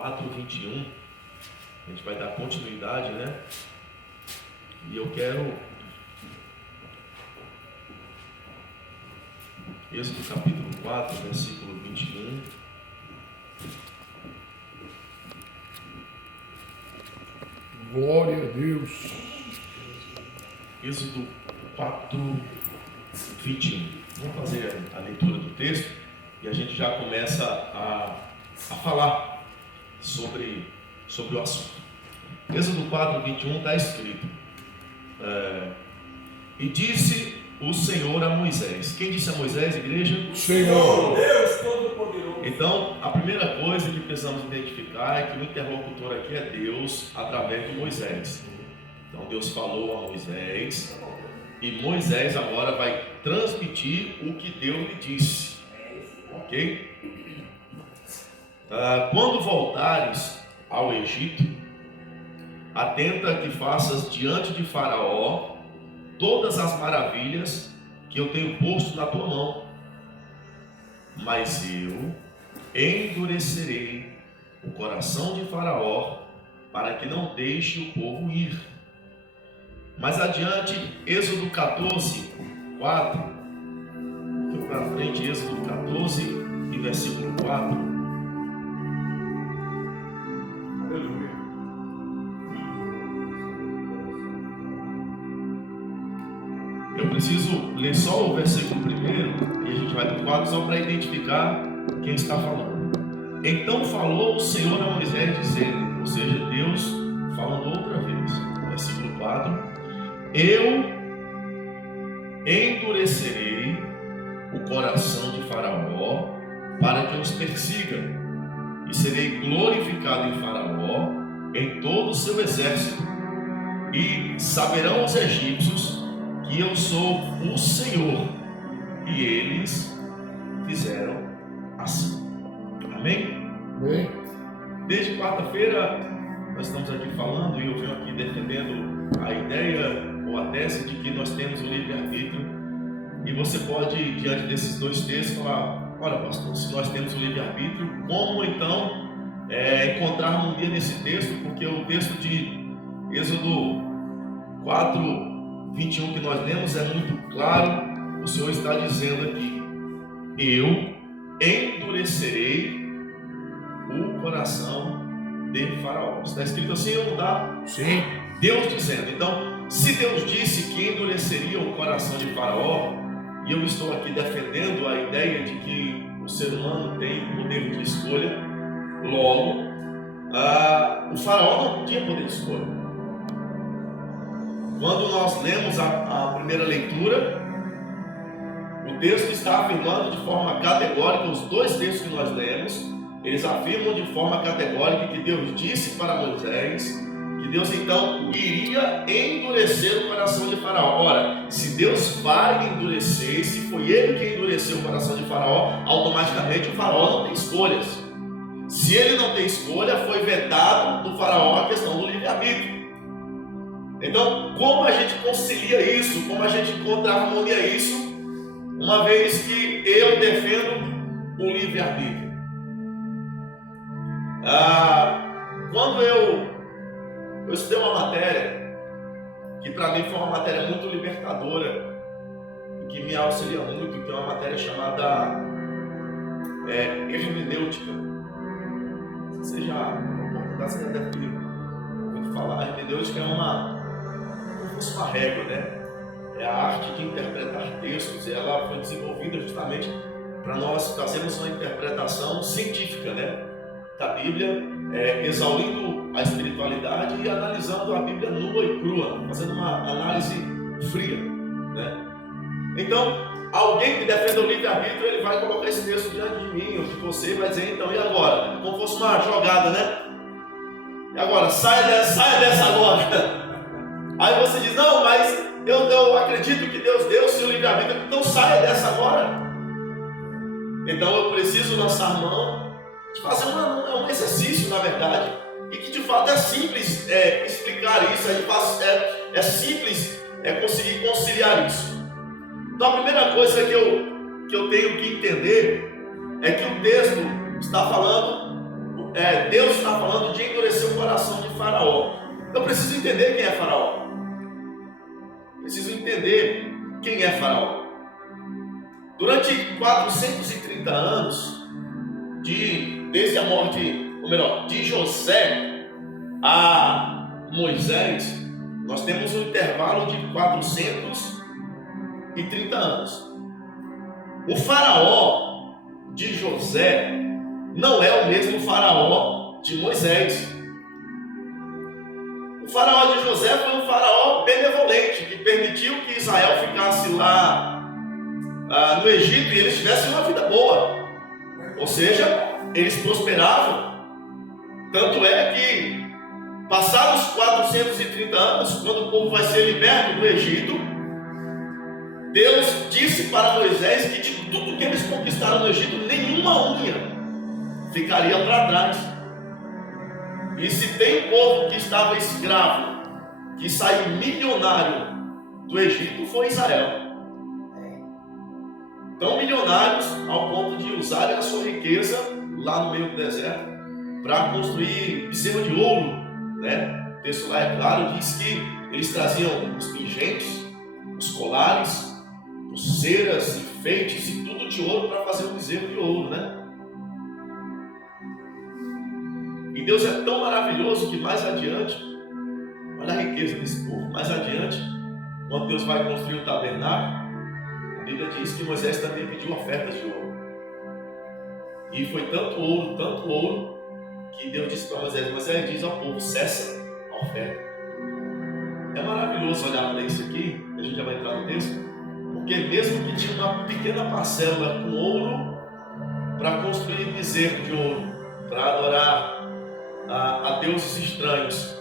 4:21. A gente vai dar continuidade, né? E eu quero Êxodo capítulo 4, versículo 21. Glória a Deus. Êxodo 4, 21. Vamos fazer a leitura do texto e a gente já começa a falar sobre o assunto. Êxodo 4, 21 está escrito: e disse o Senhor a Moisés. Quem disse a Moisés, igreja? Senhor. Deus Todo-Poderoso. Então, a primeira coisa que precisamos identificar é que o interlocutor aqui é Deus através de Moisés. Então, Deus falou a Moisés e Moisés agora vai transmitir o que Deus lhe disse. Ok? Quando voltares ao Egito, atenta que faças diante de Faraó todas as maravilhas que eu tenho posto na tua mão, mas eu endurecerei o coração de Faraó para que não deixe o povo ir. Mais adiante, Êxodo 14, 4, aqui para frente, Êxodo 14 e versículo 4. Eu preciso ler só o versículo primeiro e a gente vai para o 4 só para identificar quem está falando. Então falou o Senhor a Moisés dizendo, ou seja, Deus falando outra vez, versículo 4: eu endurecerei o coração de Faraó para que os persiga, e serei glorificado em Faraó, em todo o seu exército, e saberão os egípcios que eu sou o Senhor. E eles fizeram assim. Amém? Amém. Desde quarta-feira nós estamos aqui falando, e eu venho aqui defendendo a ideia ou a tese de que nós temos o livre-arbítrio. E você pode, diante desses dois textos, falar: olha, pastor, se nós temos o livre-arbítrio, como então encontrar harmonia nesse texto? Porque o texto de Êxodo 4, 21 que nós lemos é muito claro. O Senhor está dizendo aqui: eu endurecerei o coração de Faraó. Está escrito assim ou não está? Sim. Deus dizendo. Então, se Deus disse que endureceria o coração de Faraó, e eu estou aqui defendendo a ideia de que o ser humano tem poder de escolha, logo, o Faraó não tinha poder de escolha. Quando nós lemos a primeira leitura, o texto está afirmando de forma categórica, os dois textos que nós lemos, eles afirmam de forma categórica que Deus disse para Moisés que Deus então iria endurecer o coração de Faraó. Ora, se Deus vai endurecer, se foi Ele que endureceu o coração de Faraó, automaticamente o Faraó não tem escolhas. Se ele não tem escolha, foi vedado do Faraó a questão do livre-arbítrio. Então, como a gente concilia isso? Como a gente encontra harmonia a isso? Uma vez que eu defendo o livre-arbítrio. Quando eu estudei uma matéria que para mim foi uma matéria muito libertadora e que me auxilia muito, que é uma matéria chamada hermenêutica. Você já deve ouvido falar. Hermenêutica é como fosse uma régua, né? É a arte de interpretar textos, e ela foi desenvolvida justamente para nós fazermos uma interpretação científica, né, da Bíblia, exaurindo a espiritualidade e analisando a Bíblia nua e crua, fazendo uma análise fria, né? Então, alguém que defenda o livre-arbítrio, ele vai colocar esse texto diante de mim ou de você e vai dizer: então, e agora? Como fosse uma jogada, né? E agora? Saia dessa agora. Aí você diz: não, mas eu acredito que Deus deu o seu livre-arbítrio, então saia dessa agora. Então eu preciso lançar mão de fazer um exercício, na verdade, e que de fato é simples explicar isso, é simples conseguir conciliar isso. Então a primeira coisa que eu tenho que entender é que o texto está falando o Deus está falando de endurecer o coração de Faraó. Eu preciso entender quem é Faraó. Preciso entender quem é Faraó. Durante 430 anos, desde a morte, ou melhor, de José a Moisés, nós temos um intervalo de 430 anos. O Faraó de José não é o mesmo Faraó de Moisés. O Faraó de José foi um faraó benevolente, que permitiu que Israel ficasse lá no Egito e eles tivessem uma vida boa. Ou seja, eles prosperavam. Tanto é que, passados 430 anos, quando o povo vai ser liberto do Egito, Deus disse para Moisés que de tudo que eles conquistaram no Egito, nenhuma unha ficaria para trás. E se tem um povo que estava escravo, que saiu milionário do Egito, foi Israel. Tão milionários ao ponto de usarem a sua riqueza lá no meio do deserto para construir bezerro de ouro, né? O texto lá é claro, diz que eles traziam os pingentes, os colares, pulseiras, enfeites e tudo de ouro para fazer um bezerro de ouro, né? E Deus é tão maravilhoso que mais adiante, olha a riqueza desse povo, mais adiante, quando Deus vai construir o tabernáculo, a Bíblia diz que Moisés também pediu ofertas de ouro. E foi tanto ouro, que Deus disse para Moisés, Moisés diz ao povo, cessa a oferta. É maravilhoso olhar para isso aqui, a gente já vai entrar no texto, porque mesmo que tinha uma pequena parcela com ouro, para construir bezerro de ouro, para adorar a deuses estranhos,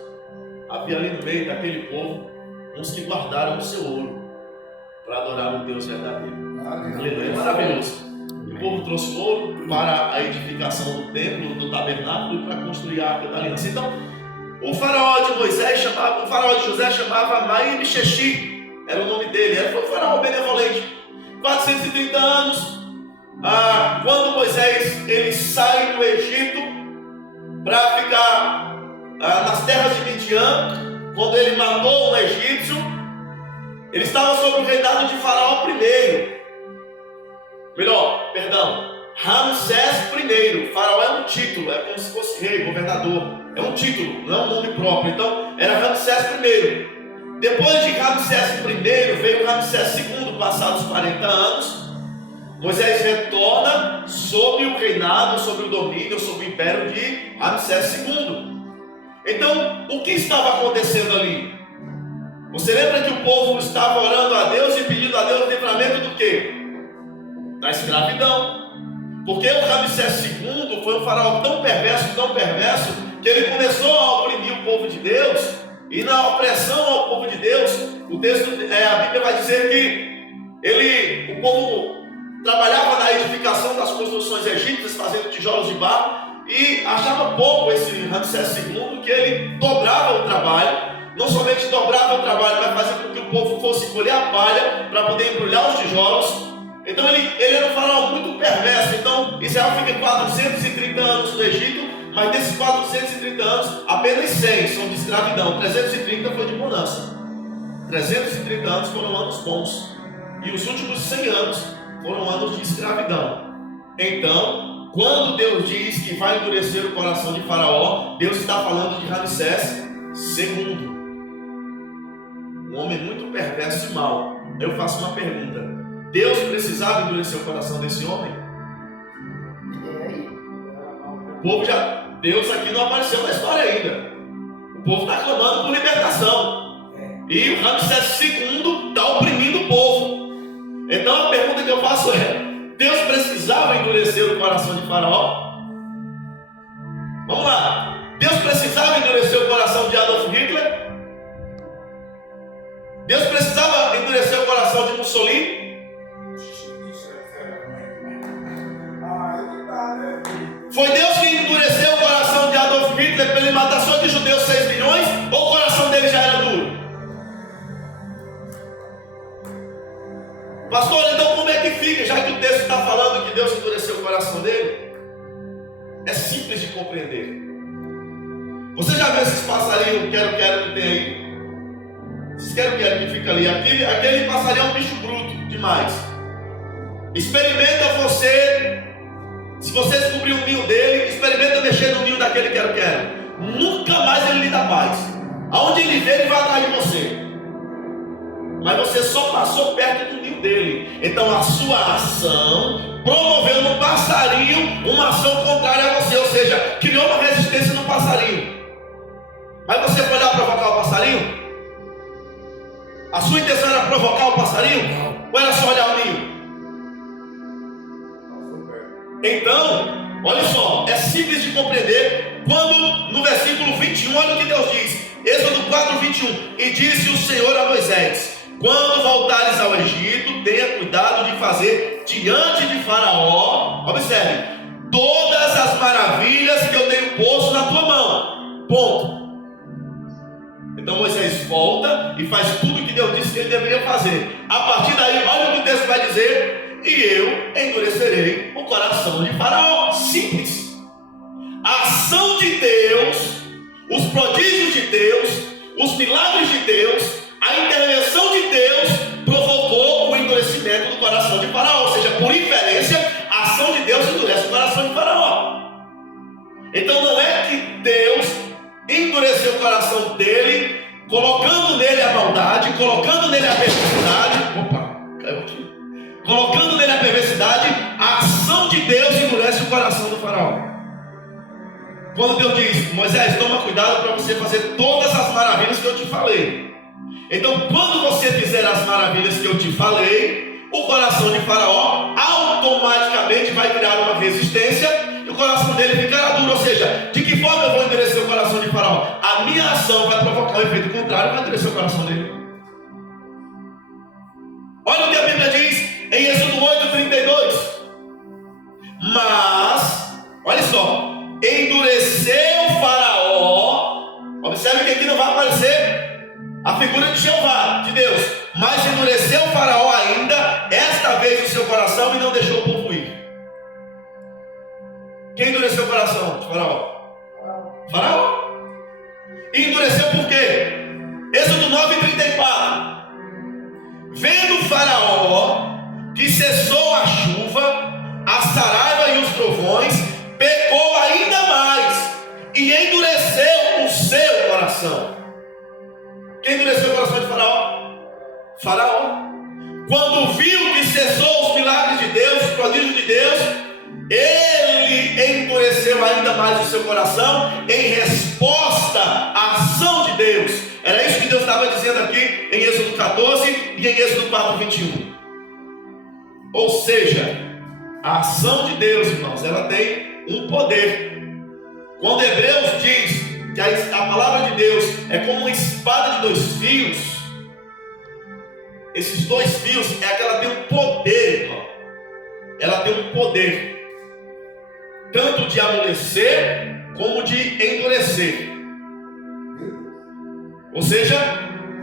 havia ali no meio daquele povo uns que guardaram o seu ouro para adorar um Deus verdadeiro. Aleluia, é maravilhoso. O povo trouxe ouro para a edificação do templo, do tabernáculo e para construir a Arca da Aliança. Então, o faraó de José chamava Maim-Xexi, era o nome dele, foi um faraó benevolente. 430 anos, quando Moisés ele sai do Egito para ficar nas terras de Midian, quando ele matou um egípcio, ele estava sob o reinado de Faraó I. Ramsés I. Faraó é um título, é como se fosse rei, governador. É um título, não é um nome próprio. Então, era Ramsés I. Depois de Ramsés I, veio Ramsés II, passados 40 anos. Moisés retorna sob o reinado, sob o domínio, sob o império de Ramsés II. Então, o que estava acontecendo ali? Você lembra que o povo estava orando a Deus e pedindo a Deus livramento do quê? Da escravidão. Porque o Ramsés II foi um faraó tão perverso, que ele começou a oprimir o povo de Deus, e na opressão ao povo de Deus, a Bíblia vai dizer que o povo trabalhava na edificação das construções egípcias, fazendo tijolos de barro, e achava pouco esse Ramsés II, que ele dobrava o trabalho. Não somente dobrava o trabalho, mas fazia com que o povo fosse colher a palha para poder embrulhar os tijolos. Então ele era um faraó muito perverso. Então Israel fica 430 anos no Egito, mas desses 430 anos, apenas 100 são de escravidão, 330 foi de bonança. 330 anos foram anos bons, e os últimos 100 anos foram anos de escravidão. Então, quando Deus diz que vai endurecer o coração de Faraó, Deus está falando de Ramsés II, um homem muito perverso e mau. Eu faço uma pergunta: Deus precisava endurecer o coração desse homem? Deus aqui não apareceu na história ainda. O povo está clamando por libertação, e o Ramsés II está oprimindo o povo. Então a pergunta que eu faço é: Deus precisava endurecer o coração de Faraó? Vamos lá. Deus precisava endurecer o coração de Adolf Hitler? Deus precisava endurecer o coração de Mussolini? Foi Deus que endureceu o coração de Adolf Hitler para ele matar só de judeus 6 milhões? Ou o coração dele já era duro? Pastor, então como é que fica? Já que o texto está falando que Deus endureceu o coração dele, é simples de compreender. Você já viu esses passarinhos quero que tem aí? Esses quero que fica ali. Aquele passarinho é um bicho bruto demais. Experimenta você, se você descobrir o ninho dele, experimenta mexer no ninho daquele quero. Nunca mais ele lhe dá paz. Aonde ele vê, ele vai atrás de você. Mas você só passou perto do ninho dele. Então a sua ação promoveu no passarinho uma ação contrária a você. Ou seja, criou uma resistência no passarinho. Mas você foi lá provocar o passarinho? A sua intenção era provocar o passarinho? Não. Ou era só olhar o ninho? Então, olha só, é simples de compreender quando no versículo 21, olha o que Deus diz. Êxodo 4, 21. E disse o Senhor a Moisés: quando voltares ao Egito, tenha cuidado de fazer diante de Faraó, observe, todas as maravilhas que eu tenho posto na tua mão. Ponto. Então Moisés volta e faz tudo o que Deus disse que ele deveria fazer. A partir daí, olha o que o texto vai dizer: e eu endurecerei o coração de Faraó. Simples. A ação de Deus, os prodígios de Deus, os milagres de Deus, a intervenção de Deus provocou o endurecimento do coração de Faraó. Ou seja, por inferência, a ação de Deus endurece o coração de Faraó. Então não é que Deus endureceu o coração dele, colocando nele a maldade, colocando nele a perversidade. Opa, caiu aqui. Colocando nele a perversidade, a ação de Deus endurece o coração do Faraó. Quando Deus diz: Moisés, toma cuidado para você fazer todas as maravilhas que eu te falei. Então, quando você fizer as maravilhas que eu te falei, o coração de Faraó automaticamente vai criar uma resistência e o coração dele ficará duro. Ou seja, de que forma eu vou endurecer o coração de Faraó? A minha ação vai provocar o efeito contrário, vai endurecer o coração dele. Olha o que a Bíblia diz em Êxodo 8, 32. Mas, olha só, endureceu Faraó. Observe que aqui não vai aparecer a figura de Jeová, de Deus. Mas endureceu Faraó ainda, esta vez o seu coração, e não deixou o povo ir. Quem endureceu o coração de Faraó? Faraó. E endureceu por quê? Êxodo 9, 34. Vendo Faraó que cessou a chuva, a saraiva e os trovões, pecou ainda mais e endureceu o seu coração. Quem endureceu o coração de Faraó? Faraó. Quando viu que cessou os milagres de Deus, os prodígios de Deus, ele endureceu ainda mais o seu coração em resposta à ação de Deus. Era isso que Deus estava dizendo aqui em Êxodo 14 e em Êxodo 4, 21. Ou seja, a ação de Deus, irmãos, ela tem um poder. Quando Hebreus diz que a palavra de Deus é como uma espada de dois fios, esses dois fios é que ela tem um poder, irmão. Ela tem um poder tanto de amolecer como de endurecer. Ou seja,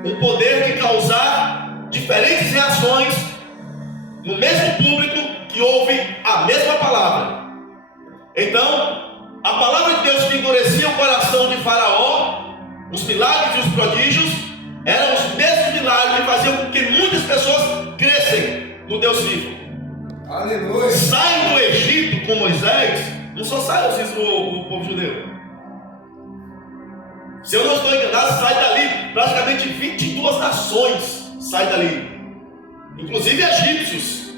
um poder de causar diferentes reações no mesmo público que ouve a mesma palavra. Então, a palavra de Deus que endurecia o coração de Faraó, os milagres e os prodígios, eram os mesmos milagres que faziam com que muitas pessoas crescem no Deus vivo. Aleluia. Saem do Egito com Moisés, não só sai o povo judeu. Se eu não estou enganado, sai dali praticamente 22 nações, sai dali. Inclusive egípcios,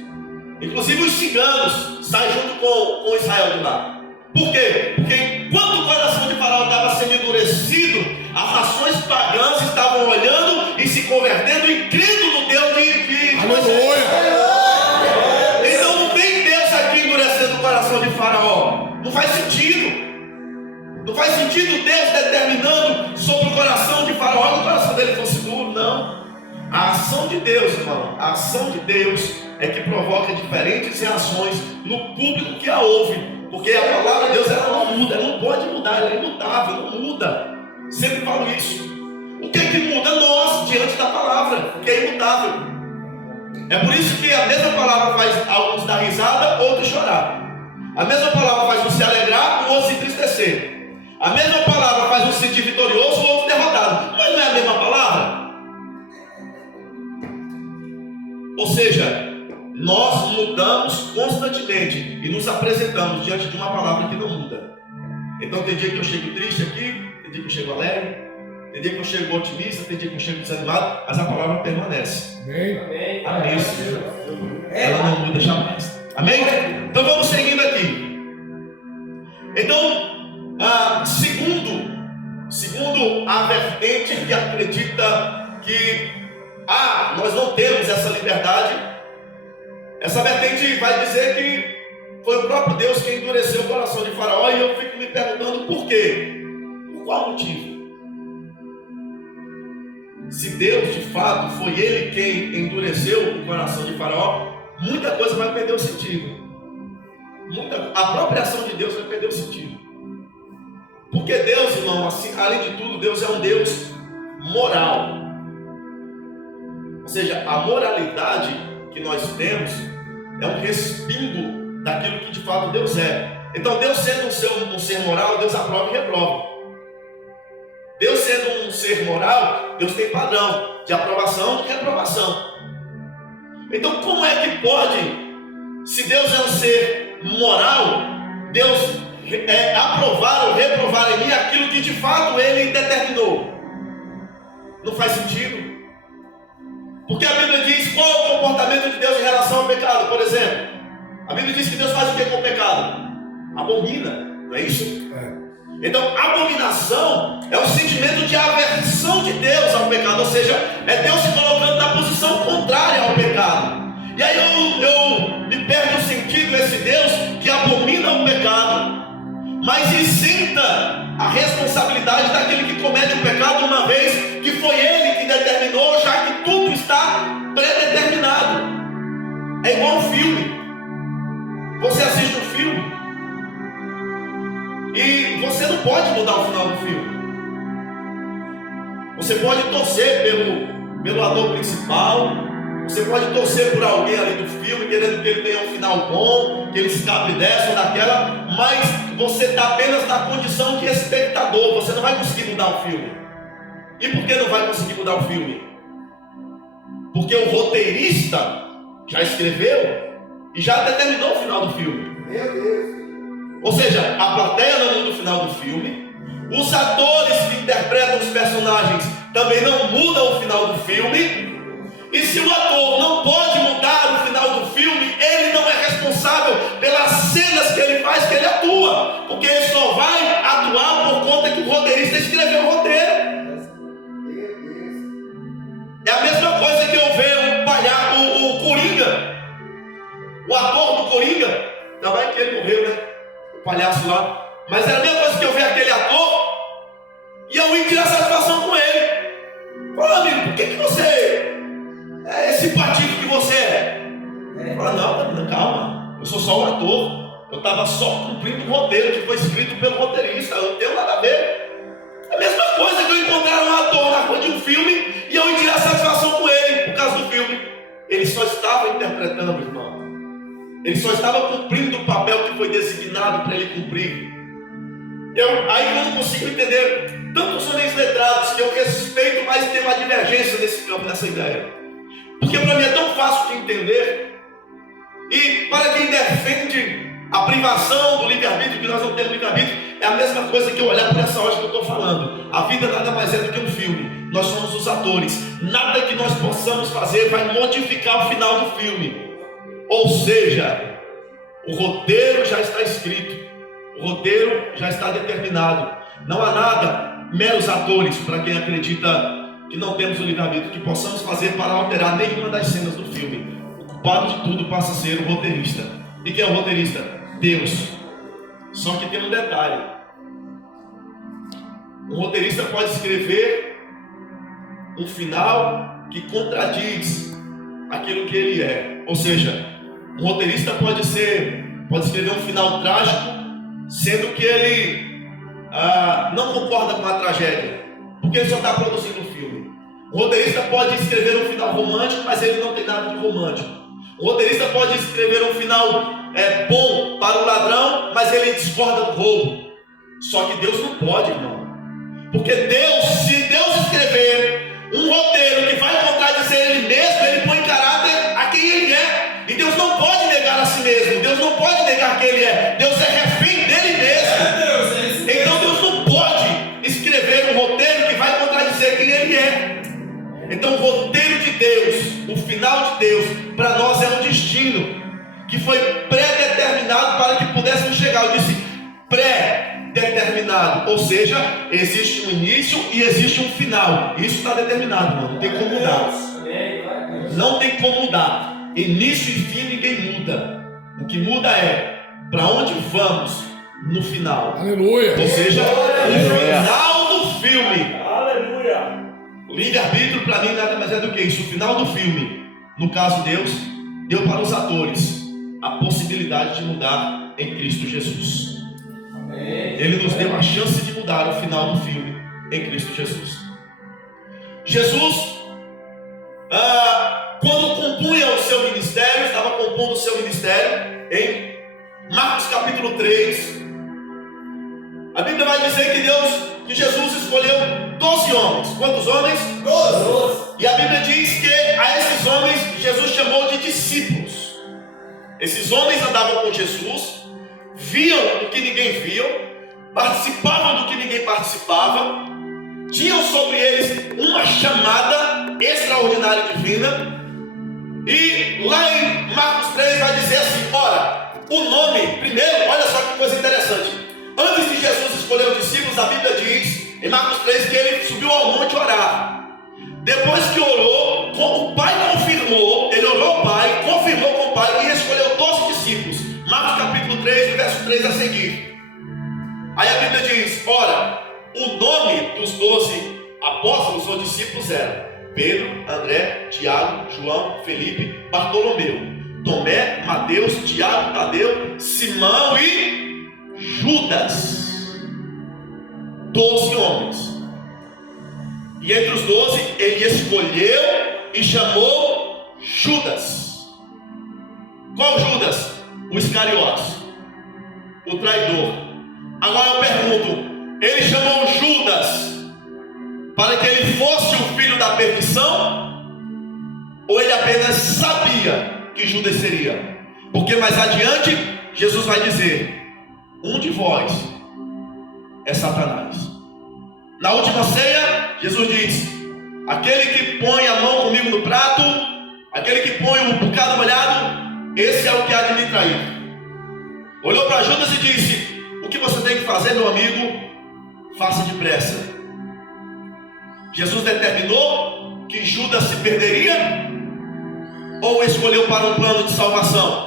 inclusive os ciganos, saem junto com Israel de lá. Por quê? Porque enquanto o coração de Faraó estava sendo endurecido, as nações pagãs estavam olhando e se convertendo e crendo no Deus de Moisés. Então não tem Deus aqui endurecendo o coração de Faraó. Não faz sentido. Não faz sentido Deus determinando sobre o coração de Faraó que o coração dele fosse duro, não. A ação de Deus, irmão, a ação de Deus é que provoca diferentes reações no público que a ouve. Porque a palavra de Deus, ela não muda, ela não pode mudar, ela é imutável, não muda. Sempre falo isso. O que é que muda? Nós, diante da palavra, que é imutável. É por isso que a mesma palavra faz alguns dar risada, outros chorar. A mesma palavra faz um se alegrar, o outro se entristecer. A mesma palavra faz um se sentir vitorioso, o outro derrotado. Mas não é a mesma palavra? Ou seja, nós mudamos constantemente e nos apresentamos diante de uma palavra que não muda. Então tem dia que eu chego triste aqui, tem dia que eu chego alegre, tem dia que eu chego otimista, tem dia que eu chego desanimado, mas a palavra permanece. Amém. Amém. Ela não muda jamais. Amém? Então vamos seguindo aqui. Então, segundo a vertente que acredita que nós não temos essa liberdade, essa vertente vai dizer que foi o próprio Deus quem endureceu o coração de Faraó, e eu fico me perguntando por quê? Por qual motivo? Se Deus de fato foi Ele quem endureceu o coração de Faraó, muita coisa vai perder o sentido. A própria ação de Deus vai perder o sentido. Porque Deus, irmão, assim, além de tudo, Deus é um Deus moral. Ou seja, a moralidade que nós temos é um respingo daquilo que de fato Deus é. Então, Deus sendo um ser moral, Deus aprova e reprova. Deus sendo um ser moral, Deus tem padrão de aprovação e de reprovação. Então, como é que pode, se Deus é um ser moral, Deus aprovar ou reprovar em mim aquilo que de fato Ele determinou? Não faz sentido. Porque a Bíblia diz qual é o comportamento de Deus em relação ao pecado, por exemplo. A Bíblia diz que Deus faz o que com o pecado? Abomina, não é isso? Então, abominação é um sentimento de aversão de Deus ao pecado, ou seja, é Deus se colocando na posição contrária ao pecado. E aí eu me perde o sentido esse Deus que abomina o pecado, mas isenta a responsabilidade daquele que comete o pecado, uma vez que foi Ele que determinou, já que tudo está predeterminado. É igual um filme. Você assiste um filme e você não pode mudar o final do filme. Você pode torcer pelo ator principal, você pode torcer por alguém ali do filme, querendo que ele tenha um final bom, que ele escape dessa ou daquela, mas você está apenas na condição de espectador. Você não vai conseguir mudar o filme. E por que não vai conseguir mudar o filme? Porque o roteirista já escreveu e já determinou o final do filme. Meu Deus. Ou seja, a plateia não muda o final do filme, os atores que interpretam os personagens também não mudam o final do filme, e se o ator não pode mudar o final do filme, ele não é responsável pelas cenas que ele faz, que ele atua, porque ele só vai atuar por conta que o roteirista escreveu o roteiro. É a mesma coisa que eu ver o Coringa, o ator do Coringa, ainda vai que ele morreu, né? O palhaço lá. Mas era a mesma coisa que eu ver aquele ator e eu ir tirar satisfação com ele. Fala, amigo, por que você é esse partido que você é? Fala, não, calma, eu sou só um ator. Eu estava só cumprindo um roteiro que foi escrito pelo roteirista, eu não tenho nada a ver. É a mesma coisa que eu encontrar um ator na rua de um filme e eu ir tirar satisfação com ele por causa do filme. Ele só estava interpretando, irmão. Ele só estava cumprindo o papel que foi designado para ele cumprir. Aí eu não consigo entender tantos homens letrados que eu respeito, mas tem uma divergência nesse campo, nessa ideia. Porque para mim é tão fácil de entender. E para quem defende a privação do livre-arbítrio, que nós não temos livre-arbítrio, é a mesma coisa que eu olhar por essa ótica que eu estou falando. A vida nada mais é do que um filme. Nós somos os atores. Nada que nós possamos fazer vai modificar o final do filme. Ou seja, o roteiro já está escrito, o roteiro já está determinado. Não há nada, meros atores, para quem acredita que não temos o livre-arbítrio, que possamos fazer para alterar nenhuma das cenas do filme. O culpado de tudo passa a ser o roteirista. E quem é o roteirista? Deus. Só que tem um detalhe. O roteirista pode escrever um final que contradiz aquilo que ele é. Ou seja, o roteirista pode escrever um final trágico, sendo que ele não concorda com a tragédia, porque ele só está produzindo um filme. O roteirista pode escrever um final romântico, mas ele não tem nada de romântico. O roteirista pode escrever um final é bom para o ladrão, mas ele discorda do roubo. Só que Deus não pode, irmão. Porque Deus, se Deus escrever um roteiro que vai contradizer ele mesmo, ele põe caráter a quem ele é. E Deus não pode negar a si mesmo. Deus não pode negar quem ele é. Deus é refém dele mesmo. Então Deus não pode escrever um roteiro que vai contradizer quem ele é. Então o roteiro de Deus, o final de Deus, para nós é um destino que foi pré-determinado para que pudéssemos chegar. Eu disse pré-determinado, ou seja, existe um início e existe um final. Isso está determinado, mano. Não tem como mudar. Não tem como mudar. Início e fim ninguém muda. O que muda é para onde vamos no final. Aleluia. Ou seja, o final do filme. Aleluia. O livre-arbítrio para mim nada mais é do que isso. O final do filme, no caso Deus, deu para os atores a possibilidade de mudar em Cristo Jesus. Ele nos deu a chance de mudar o final do filme em Cristo Jesus. Jesus, quando compunha o seu ministério, estava compondo o seu ministério em Marcos capítulo 3. A Bíblia vai dizer que Jesus escolheu 12 homens. Quantos homens? 12. E a Bíblia diz que a esses homens Jesus chamou de discípulos. Esses homens andavam com Jesus, viam o que ninguém viu, participavam do que ninguém participava, tinham sobre eles uma chamada extraordinária divina. E lá em Marcos 3 vai dizer assim: ora, o nome, primeiro, olha só que coisa interessante. Antes de Jesus escolher os discípulos, a Bíblia diz em Marcos 3 que ele subiu ao monte orar. Depois que orou, o Pai confirmou, ele orou ao Pai, confirmou com o Pai e escolheu 12 discípulos. Marcos capítulo 3, verso 3 a seguir. Aí a Bíblia diz: ora, o nome dos 12 apóstolos ou discípulos eram Pedro, André, Tiago, João, Felipe, Bartolomeu, Tomé, Mateus, Tiago, Tadeu, Simão e Judas. 12 homens. E entre os 12 ele escolheu e chamou Judas. Qual Judas? O Iscariotes, o traidor. Agora eu pergunto: ele chamou Judas para que ele fosse o filho da perdição? Ou ele apenas sabia que Judas seria? Porque mais adiante Jesus vai dizer: um de vós é Satanás. Na última ceia, Jesus diz: aquele que põe a mão comigo no prato, aquele que põe um bocado molhado, esse é o que há de me trair. Olhou para Judas e disse: o que você tem que fazer, meu amigo? Faça depressa. Jesus determinou que Judas se perderia ou escolheu para um plano de salvação?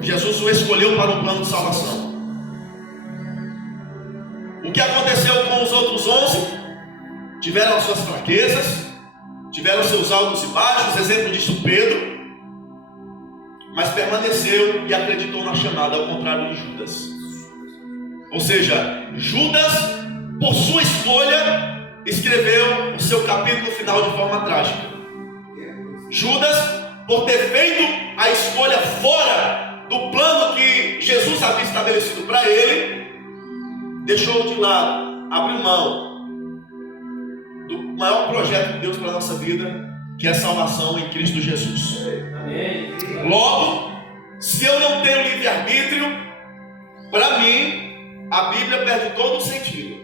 Jesus o escolheu para um plano de salvação. O que aconteceu com os outros 11? Tiveram as suas fraquezas, tiveram seus altos e baixos, exemplo disso Pedro, mas permaneceu e acreditou na chamada, ao contrário de Judas. Ou seja, Judas, por sua escolha, escreveu o seu capítulo final de forma trágica. Judas, por ter feito a escolha fora do plano que Jesus havia estabelecido para ele, deixou de lado, abriu mão do maior projeto de Deus para a nossa vida, que é a salvação em Cristo Jesus. Logo, se eu não tenho livre-arbítrio, para mim, a Bíblia perde todo o sentido.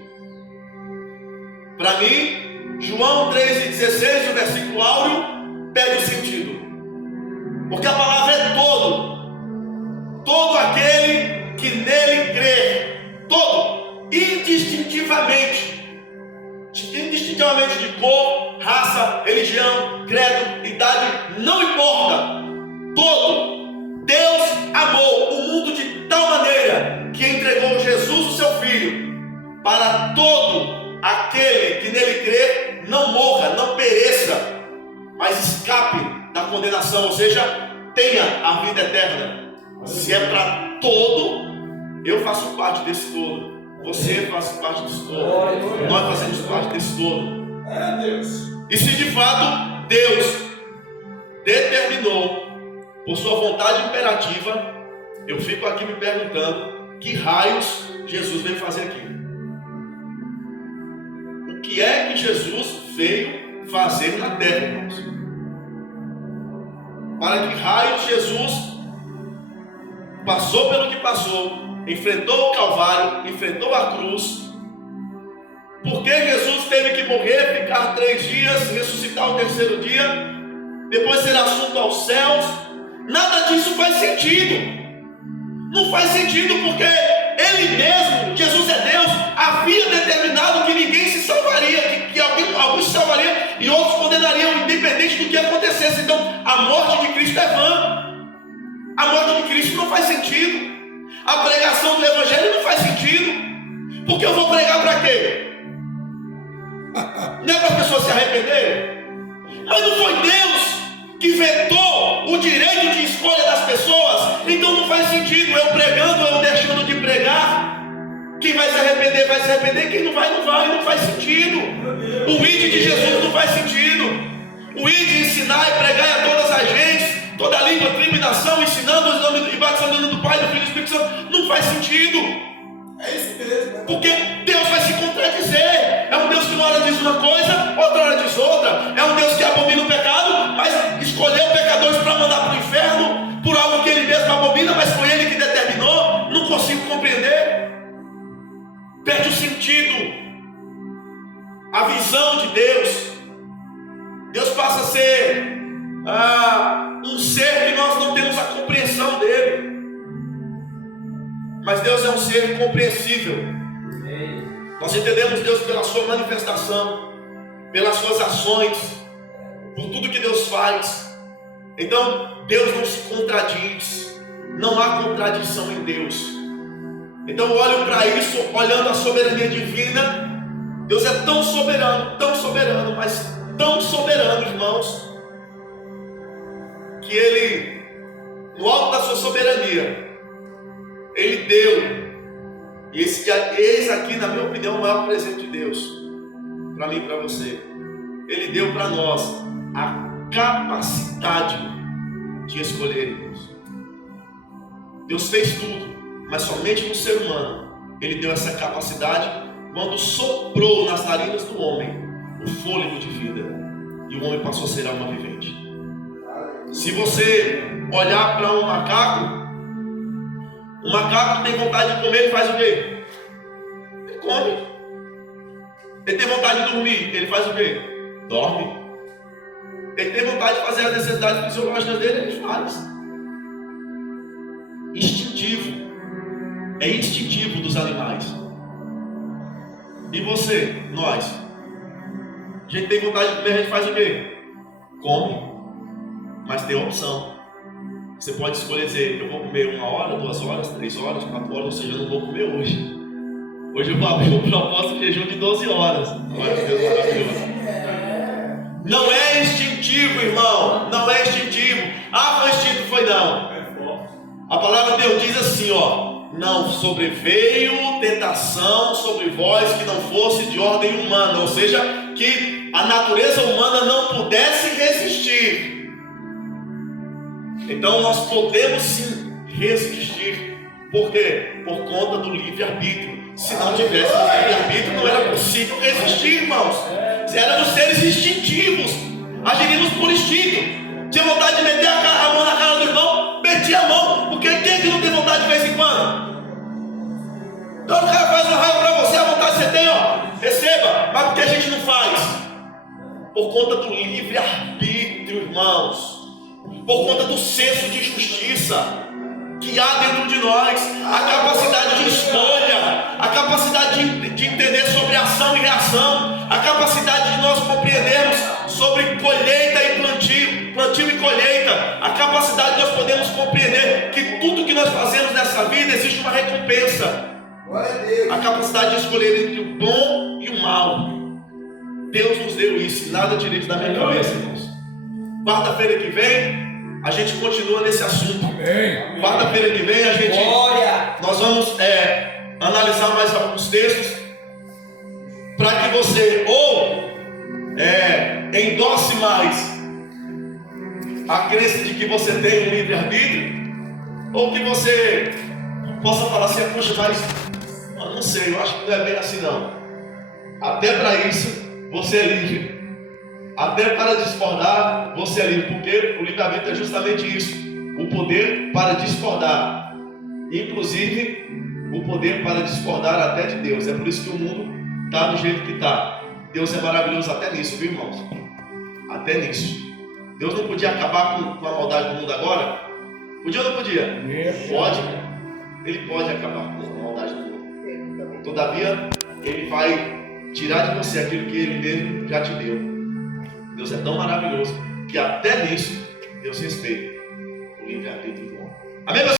Para mim, João 3,16, o versículo áureo, perde o sentido. Porque a palavra é todo. Todo aquele que nele crê. Todo. Indistintivamente de cor, raça, religião, credo, idade, não importa. Todo. Deus amou o mundo de tal maneira que entregou Jesus, o seu Filho, para todo aquele que nele crê, não morra, não pereça, mas escape da condenação, ou seja, tenha a vida eterna. Se é para todo, eu faço parte desse todo. Você faz parte desse todo. Nós fazemos parte desse todo. E se de fato Deus determinou por sua vontade imperativa, eu fico aqui me perguntando que raios Jesus veio fazer aqui. O que é que Jesus veio fazer na terra, irmãos? Para que raios Jesus passou pelo que passou, enfrentou o Calvário, enfrentou a cruz? Porque Jesus teve que morrer, ficar 3 dias, ressuscitar o 3º dia, depois ser assunto aos céus? Nada disso faz sentido. Não faz sentido, porque Ele mesmo, Jesus é Deus, havia determinado que ninguém se salvaria, que alguns se salvariam e outros condenariam, independente do que acontecesse. Então, a morte de Cristo é vã. A morte de Cristo não faz sentido. A pregação do Evangelho não faz sentido. Porque eu vou pregar para quê? Não é para as pessoas se arrependerem? Mas não foi Deus que vetou o direito de escolha das pessoas? Então não faz sentido eu pregando, eu deixando de pregar. Quem vai se arrepender, quem não vai, não faz sentido. O ide de Jesus não faz sentido. O ide ensinar e pregar a todas as gentes, toda a língua, tribo e nação, ensinando os nomes e batizando o nome do Pai, do Filho e do Espírito Santo. Não faz sentido. É isso mesmo. Porque Deus vai se contradizer. É um Deus que uma hora diz uma coisa, outra hora diz outra. É um Deus que abomina o pecado, mas escolheu pecadores para mandar para o inferno por algo que Ele mesmo abomina, mas foi Ele que determinou. Não consigo compreender. Perde o sentido, a visão de Deus. Deus passa a ser um ser que nós não temos a compreensão dele. Mas Deus é um ser compreensível. Nós entendemos Deus pela sua manifestação, pelas suas ações, por tudo que Deus faz. Então Deus não se contradiz. Não há contradição em Deus. Então eu olho para isso, olhando a soberania divina. Deus é tão soberano, mas tão soberano, irmãos, que Ele, no alto da sua soberania, Ele deu, e eis aqui, na minha opinião, o maior presente de Deus, para mim e para você. Ele deu para nós a capacidade de escolher, irmãos. Deus fez tudo, mas somente no ser humano Ele deu essa capacidade quando soprou nas narinas do homem o fôlego de vida, e o homem passou a ser alma vivente. Se você olhar para um macaco tem vontade de comer, ele faz o quê? Ele come. Ele tem vontade de dormir, ele faz o quê? Dorme. Ele tem vontade de fazer as necessidades fisiológicas dele, ele faz. Instintivo. É instintivo dos animais. E você, nós? A gente tem vontade de comer, a gente faz o quê? Come. Mas tem opção. Você pode escolher dizer, eu vou comer 1 hora, 2 horas, 3 horas, 4 horas, ou seja, eu não vou comer hoje. Hoje eu vou abrir um propósito de jejum de 12 horas. Glória a Deus, maravilhoso. Não é instintivo, irmão. Não é instintivo. Ah, foi instinto, foi não. A palavra de Deus diz assim, ó: não sobreveio tentação sobre vós que não fosse de ordem humana. Ou seja, que a natureza humana não pudesse resistir. Então nós podemos sim resistir. Por quê? Por conta do livre-arbítrio. Se não tivesse livre-arbítrio, não era possível resistir, irmãos. Éramos seres instintivos, agiríamos por instinto. Tinha vontade de meter a mão na cara do irmão, metia a mão. Porque quem é que não tem vontade de vez em quando? Então o cara faz uma raiva para você, a vontade que você tem, ó, receba. Mas por que a gente não faz? Por conta do livre-arbítrio, irmãos. Por conta do senso de justiça que há dentro de nós, a capacidade de escolha, a capacidade de entender sobre ação e reação, a capacidade de nós compreendermos sobre colheita e plantio e colheita, a capacidade de nós podermos compreender que tudo que nós fazemos nessa vida existe uma recompensa, a capacidade de escolher entre o bom e o mal. Deus nos deu isso, nada tira isso da minha cabeça, irmãos. Quarta-feira que vem a gente continua nesse assunto. Quarta-feira que vem nós vamos analisar mais alguns textos para que você ou endosse mais a crença de que você tem um livre-arbítrio, ou que você possa falar assim, puxa, mas eu não sei, eu acho que não é bem assim não. Até para isso, você é livre. Até para discordar, você é livre, porque o livre-arbítrio é justamente isso, o poder para discordar, inclusive o poder para discordar até de Deus. É por isso que o mundo está do jeito que está. Deus é maravilhoso até nisso, viu, irmãos? Até nisso. Deus não podia acabar com a maldade do mundo agora? Podia ou não podia? Pode. Ele pode acabar com a maldade do mundo. Todavia, Ele vai tirar de você aquilo que Ele mesmo já te deu. Deus é tão maravilhoso que até nisso Deus respeita o livre-arbítrio do homem. Amém, meus